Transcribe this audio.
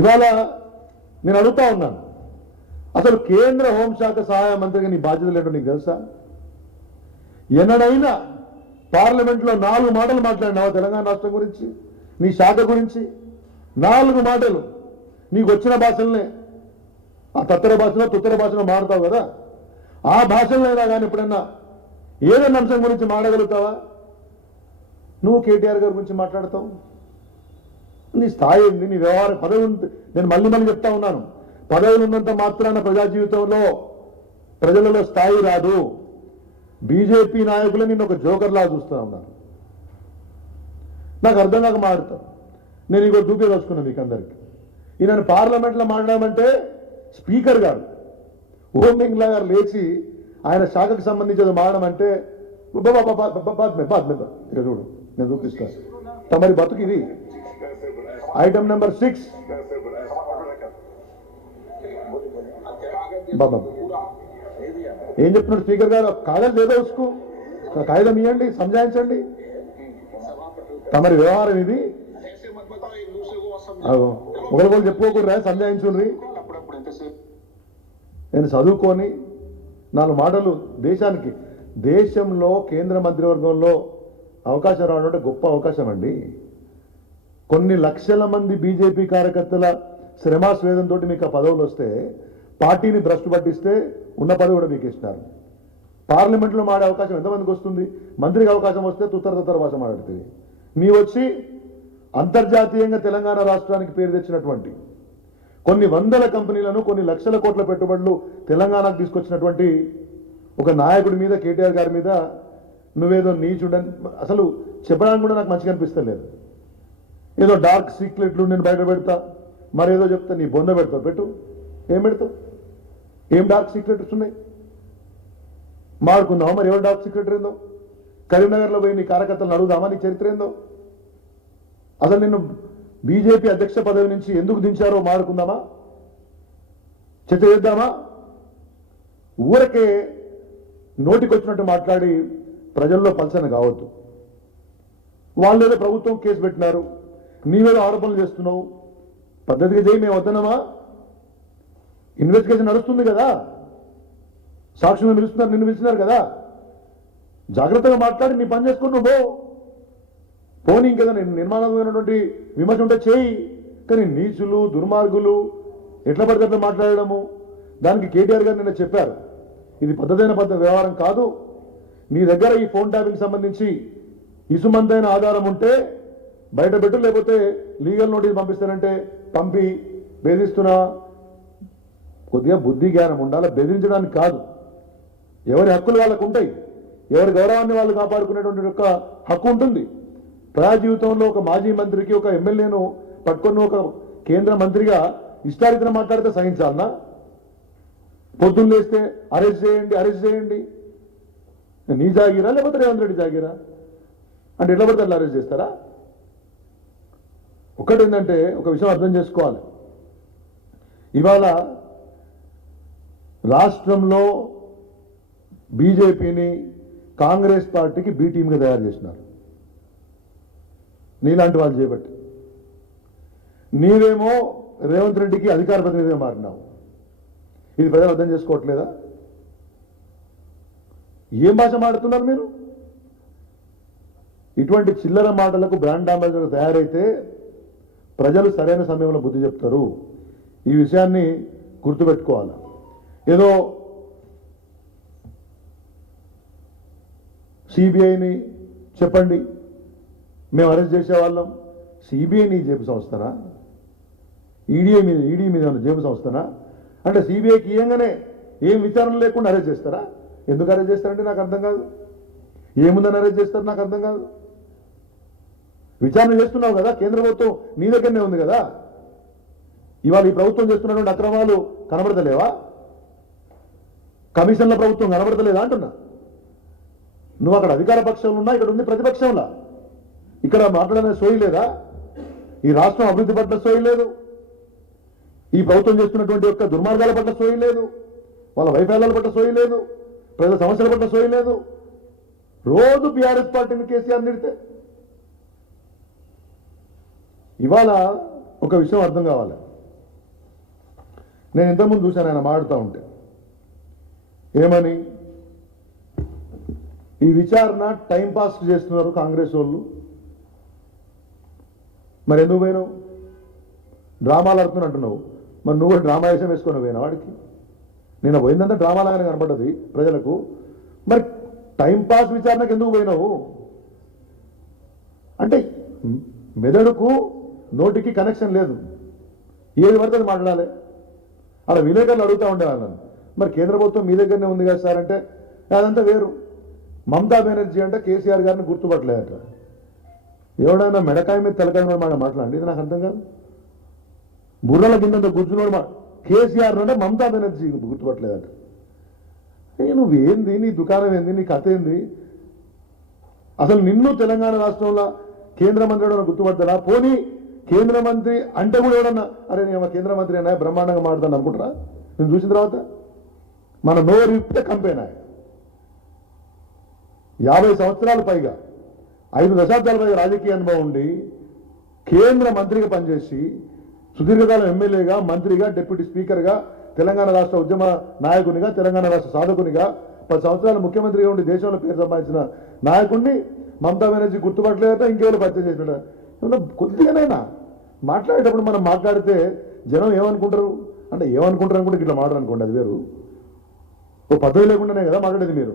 ఇవాళ నేను అడుగుతా ఉన్నాను, అసలు కేంద్ర హోంశాఖ సహాయ మంత్రిగా నీ బాధ్యతలు ఏంటో నీకు తెలుసా? ఎన్నడైనా పార్లమెంట్లో 4 మాటలు మాట్లాడినావా తెలంగాణ రాష్ట్రం గురించి, నీ శాఖ గురించి? 4 మాటలు నీకు వచ్చిన భాషలనే, ఆ తత్తర భాషలో తుత్తర భాషలో మాడతావు కదా, ఆ భాషలైనా కానీ ఎప్పుడన్నా ఏదైనా అంశం గురించి మాడగలుగుతావా? నువ్వు కేటీఆర్ గారి గురించి మాట్లాడతావు. నీ స్థాయి ఏంది? నీ వ్యవహార పదవి నేను మళ్ళీ చెప్తా ఉన్నాను, పదవులు ఉన్నంత మాత్రాన ప్రజా జీవితంలో ప్రజలలో స్థాయి రాదు. బీజేపీ నాయకులు నిన్ను ఒక జోకర్లా చూస్తూ ఉన్నారు. నాకు అర్థం కాక మాట్లాడతాను. నేను ఇంకో చూపించదలుచుకున్నాను మీకు అందరికీ. ఈయన పార్లమెంట్లో మాట్లాడమంటే స్పీకర్ గారు ఓం బిర్లా గారు లేచి ఆయన శాఖకు సంబంధించి మాట్లాడమంటే చూడు నేను చూపిస్తాను. తమరి బతుకు ఇది. ఐటమ్ నెంబర్ 6 బాబా ఏం చెప్తున్నాడు స్పీకర్ గారు? కాగజ్ ఏదో ఉసుకు కాగితం ఇవ్వండి, సంజాయించండి. తమరి వ్యవహారం ఇది. ఒకరికొకరు చెప్పుకోకుండా సంజాయించుండ్రి. నేను చదువుకొని 4 మాటలు దేశానికి, దేశంలో కేంద్ర మంత్రివర్గంలో అవకాశం రావడం అంటే గొప్ప అవకాశం అండి. కొన్ని లక్షల మంది బీజేపీ కార్యకర్తల శ్రమ స్వేదంతో మీకు ఆ పదవులు వస్తే, పార్టీని భ్రష్టు పట్టిస్తే ఉన్న పదవి కూడా మీకు ఇస్తారు. పార్లమెంట్లో మాడే అవకాశం ఎంతమందికి వస్తుంది? మంత్రికి అవకాశం వస్తే తుత్తర భాష మాట్లాడుతుంది. నీ వచ్చి అంతర్జాతీయంగా తెలంగాణ రాష్ట్రానికి పేరు తెచ్చినటువంటి కొన్ని వందల కంపెనీలను, కొన్ని లక్షల కోట్ల పెట్టుబడులు తెలంగాణకు తీసుకొచ్చినటువంటి ఒక నాయకుడి మీద, కేటీఆర్ గారి మీద నువ్వేదో నీచుడని అసలు చెప్పడానికి కూడా నాకు మంచిగా అనిపిస్తలేదు. ఏదో డార్క్ సీక్రెట్లు నేను బయట పెడతా, మరేదో చెప్తా, నీ బొంద పెడతావు. పెట్టు. ఏం పెడతావు? ఏం డార్క్ సీక్రెట్స్ ఉన్నాయి? మాడుకుందామా మరి ఎవరు డార్క్ సీక్రెట్ ఏందో? కరీంనగర్లో పోయి నీ కార్యకర్తలను అడుగుదామా నీ చరిత్ర ఏందో? అసలు నిన్ను బీజేపీ అధ్యక్ష పదవి నుంచి ఎందుకు దించారో మాడుకుందామా? చర్చ చేద్దామా? ఊరకే నోటికొచ్చినట్టు మాట్లాడి ప్రజల్లో పలసన కావద్దు. వాళ్ళేదో ప్రభుత్వం కేసు పెట్టినారు, నీవేదో ఆరోపణలు చేస్తున్నావు. పద్ధతిగా చేయి, మేము వద్దనమా? ఇన్వెస్టిగేషన్ నడుస్తుంది కదా, సాక్షులను పిలుస్తున్నారు, నిన్ను పిలిచినారు కదా, జాగ్రత్తగా మాట్లాడి నీ పని చేసుకుని నువ్వు పోనీ. ఇంకేదా నిర్మాణమైనటువంటి విమర్శ ఉంటే చేయి, కానీ నీచులు, దుర్మార్గులు ఎట్లా పడితే అట్లా మాట్లాడడము, దానికి కేటీఆర్ గారు నిన్న చెప్పారు, ఇది పద్ధతైన వ్యవహారం కాదు. నీ దగ్గర ఈ ఫోన్ ట్యాపింగ్ సంబంధించి ఇసుమంతైన ఆధారం ఉంటే బయట పెట్టు, లేకపోతే లీగల్ నోటీస్ పంపిస్తానంటే పంపి బెదిరిస్తున్నా. కొద్దిగా బుద్ధి జ్ఞానం ఉండాలి. బెదిరించడానికి కాదు, ఎవరి హక్కులు వాళ్ళకు ఉంటాయి, ఎవరి గౌరవాన్ని వాళ్ళు కాపాడుకునేటువంటి యొక్క హక్కు ఉంటుంది. ప్రజా జీవితంలో ఒక మాజీ మంత్రికి, ఒక ఎమ్మెల్యేను పట్టుకుని ఒక కేంద్ర మంత్రిగా ఇష్టారీతిన మాట్లాడితే సహించాలన్నా? పొద్దున్న లేస్తే అరెస్ట్ చేయండి, అరెస్ట్ చేయండి. నీ జాగిరా లేకపోతే రేవంత్ రెడ్డి జాగిరా అంటే ఎట్లా పడితే అట్లా అరెస్ట్ చేస్తారా? ఒకటి ఏంటంటే ఒక విషయం అర్థం చేసుకోవాలి. ఇవాళ రాష్ట్రంలో బీజేపీని కాంగ్రెస్ పార్టీకి బి టీమ్గా తయారు చేసినారు. నీలాంటి వాళ్ళు చేపట్టి నీవేమో రేవంత్ రెడ్డికి అధికార ప్రతినిధిగా మారినావు. ఇది ప్రజలు అర్థం చేసుకోవట్లేదా? ఏం భాష మాడుతున్నారు మీరు? ఇటువంటి చిల్లర మాటలకు బ్రాండ్ అంబాసిడర్ తయారైతే ప్రజలు సరైన సమయంలో బుద్ధి చెప్తారు. ఈ విషయాన్ని గుర్తుపెట్టుకోవాలి. ఏదో సిబిఐని చెప్పండి మేము అరెస్ట్ చేసేవాళ్ళం, సిబిఐ నీ జేబు సంస్థనా? ఈడీ మీద ఏమన్నా జేబు సంస్థనా? అంటే సిబిఐకి ఇయ్యంగానే ఏం విచారణ లేకుండా అరెస్ట్ చేస్తారా? ఎందుకు అరెస్ట్ చేస్తారంటే నాకు అర్థం కాదు. ఏముందని అరెస్ట్ చేస్తారు నాకు అర్థం కాదు. విచారణ చేస్తున్నావు కదా, కేంద్ర ప్రభుత్వం నీ దగ్గరనే ఉంది కదా. ఇవాళ ఈ ప్రభుత్వం చేస్తున్నటువంటి అక్రమాలు కనబడతలేవా? కమిషన్ల ప్రభుత్వం కనబడతలేదా అంటున్నా. నువ్వు అక్కడ అధికార పక్షంలో ఉన్నా, ఇక్కడ ఉంది ప్రతిపక్షంలా. ఇక్కడ మాట్లాడే సోయి లేదా? ఈ రాష్ట్రం అభివృద్ధి పట్ల సోయి లేదు, ఈ ప్రభుత్వం చేస్తున్నటువంటి యొక్క దుర్మార్గాల పట్ల సోయి లేదు, వాళ్ళ వైఫల్యాల పట్ల సోయి లేదు, ప్రజల సమస్యల పట్ల సోయి లేదు. రోజు బీఆర్ఎస్ పార్టీని కేసీఆర్ నిడితే ఇవాళ ఒక విషయం అర్థం కావాలి. నేను ఇంతకుముందు చూశాను ఆయన మాట్లాడుతూ ఉంటే ఏమని, ఈ విచారణ టైంపాస్ చేస్తున్నారు కాంగ్రెస్ వాళ్ళు, మరి ఎందుకు పోయినావు? డ్రామాలు ఆడుతున్నా అంటున్నావు, మరి నువ్వు డ్రామా వేషం వేసుకొని పోయినా వాడికి? నేను పోయిందంతా డ్రామాలాగానే కనపడ్డది ప్రజలకు. మరి టైంపాస్ విచారణకు ఎందుకు పోయినావు అంటే మెదడుకు నోటికి కనెక్షన్ లేదు, ఏది పడితే అది మాట్లాడాలి. అలా విలేకరులు అడుగుతూ ఉండేవాళ్ళు నన్ను, మరి కేంద్ర ప్రభుత్వం మీ దగ్గరనే ఉంది కదా సార్ అంటే అదంతా వేరు. మమతా బెనర్జీ అంటే కేసీఆర్ గారిని గుర్తుపట్టలేదట. ఎవడైనా మెడకాయ మీద తలకాయ మీద మాట మాట్లాడండి, ఇది నాకు అర్థం కాదు. బుర్రల కింద కూర్చున్నాడు కేసీఆర్ అంటే మమతా బెనర్జీ గుర్తుపట్టలేదట. నువ్వేంది, నీ దుకాణం ఏంది, నీ కథ ఏంది? అసలు నిన్ను తెలంగాణ రాష్ట్రంలో కేంద్ర మంత్రి ఎవడన్నా గుర్తుపడతారా? పోనీ కేంద్ర మంత్రి అంటే కూడా ఎవడన్నా అరే నేను కేంద్ర మంత్రి అయినా బ్రహ్మాండంగా మాట్లాడతాను అనుకుంటారా? నేను చూసిన తర్వాత మన నోరు ఇప్పుడే కంపెనీ 50 సంవత్సరాల పైగా 5 దశాబ్దాల పైగా రాజకీయ అనుభవం ఉండి కేంద్ర మంత్రిగా పనిచేసి సుదీర్ఘకాలం ఎమ్మెల్యేగా, మంత్రిగా, డిప్యూటీ స్పీకర్గా, తెలంగాణ రాష్ట్ర ఉద్యమ నాయకునిగా, తెలంగాణ రాష్ట్ర సాధకునిగా 10 సంవత్సరాలు ముఖ్యమంత్రిగా ఉండి దేశంలో పేరు సంపాదించిన నాయకుడిని మమతా బెనర్జీ గుర్తుపట్టలేదట, ఇంకేవాళ్ళు పరిచయం చేసినట్ట. కొద్దిగానైనా మాట్లాడేటప్పుడు మనం మాట్లాడితే జనం ఏమనుకుంటారు అంటే ఏమనుకుంటారు అనుకుంటే ఇట్లా మాట్లాడనుకోండి, అది వేరు. ఓ పద్ధతి లేకుండానే కదా మాట్లాడేది మీరు.